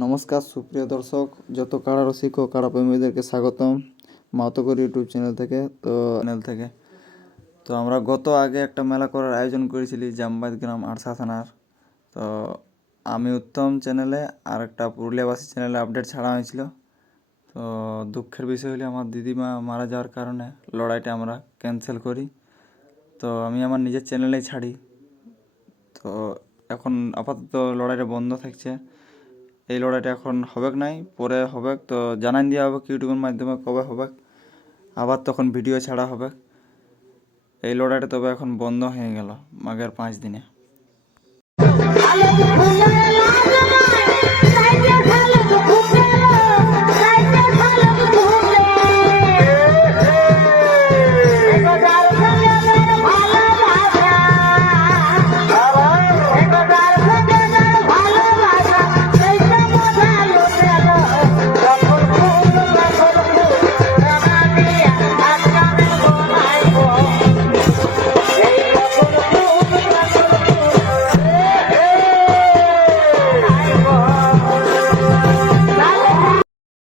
নমস্কার সুপ্রিয় দর্শক, যত কাড়া রসিক ও কাড়া প্রেমীদেরকে স্বাগতম মাওতকর ইউটিউব চ্যানেল থেকে। তো আমরা আগে একটা মেলা করার আয়োজন করেছিলি জামবাদ গ্রাম আরসা থানার। তো আমি উত্তম চ্যানেলে আর একটা পুরুলিয়াবাসী চ্যানেলে আপডেট ছাড়া হয়েছিল। তো দুঃখের বিষয় হলে আমার দিদিমা মারা যাওয়ার কারণে লড়াইটা আমরা ক্যান্সেল করি। তো আমি আমার নিজের চ্যানেলেই ছাড়ি। তো এখন আপাতত লড়াইটা বন্ধ থাকছে। এই লড়াইটা এখন হবে নাই, পরে হবে। তো জানান দেওয়া হবে ইউটিউবের মাধ্যমে কবে হবে, আবার তখন ভিডিও ছাড়া হবে। এই লড়াইটা তবে এখন বন্ধ হয়ে গেল মাঘের 5 দিনে।